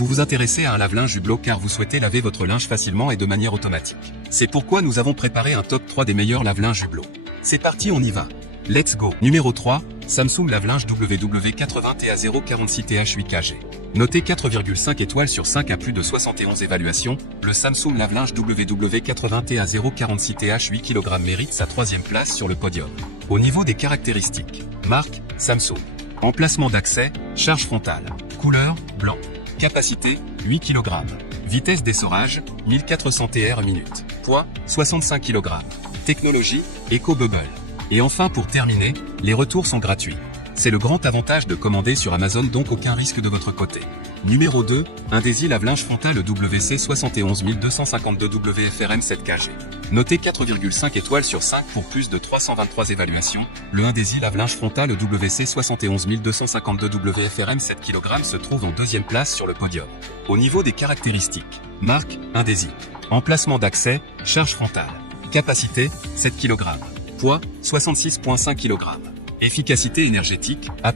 Vous vous intéressez à un lave-linge Hublot car vous souhaitez laver votre linge facilement et de manière automatique. C'est pourquoi nous avons préparé un top 3 des meilleurs lave-linges Hublot. C'est parti, on y va. Let's go. Numéro 3, Samsung lave-linge WW80TA046TH 8KG. Noté 4,5 étoiles sur 5 à plus de 71 évaluations, le Samsung lave-linge WW80TA046TH 8 kg mérite sa 3e place sur le podium. Au niveau des caractéristiques, marque, Samsung. Emplacement d'accès, charge frontale. Couleur, blanc. Capacité, 8 kg. Vitesse d'essorage, 1400 TR minute. Poids, 65 kg. Technologie, Eco Bubble. Et enfin pour terminer, les retours sont gratuits. C'est le grand avantage de commander sur Amazon, donc aucun risque de votre côté. Numéro 2, Indesi lave-linge frontal WC 71252 WFRM 7KG. Noté 4,5 étoiles sur 5 pour plus de 323 évaluations, le Indesi lave-linge frontal WC 71252 WFRM 7 kg se trouve en 2e place sur le podium. Au niveau des caractéristiques, marque, Indesi. Emplacement d'accès, charge frontale. Capacité, 7 kg. Poids, 66,5 kg. Efficacité énergétique, A++.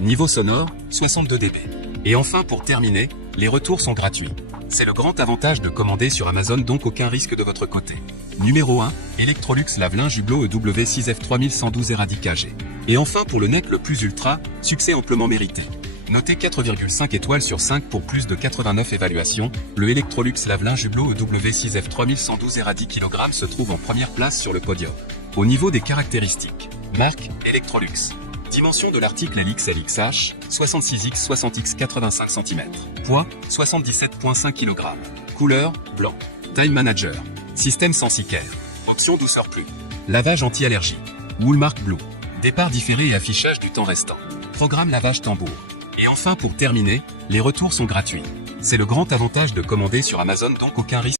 Niveau sonore, 62 dB. Et enfin pour terminer, les retours sont gratuits. C'est le grand avantage de commander sur Amazon, donc aucun risque de votre côté. Numéro 1, Electrolux lave-linge Hublot EW6F3112 RADI-KG. Et enfin pour le NEC le plus ultra, succès amplement mérité. Noté 4,5 étoiles sur 5 pour plus de 89 évaluations, le Electrolux lave-linge Hublot EW6F3112 RADI-kg se trouve en première place sur le podium. Au niveau des caractéristiques, marque, Electrolux. Dimension de l'article LXLXH, 66x 60x 85 cm. Poids, 77,5 kg. Couleur, blanc. Time Manager. Système Sensi-Care. Option douceur pluie. Lavage anti-allergie. Woolmark Blue. Départ différé et affichage du temps restant. Programme lavage tambour. Et enfin pour terminer, les retours sont gratuits. C'est le grand avantage de commander sur Amazon, donc aucun risque.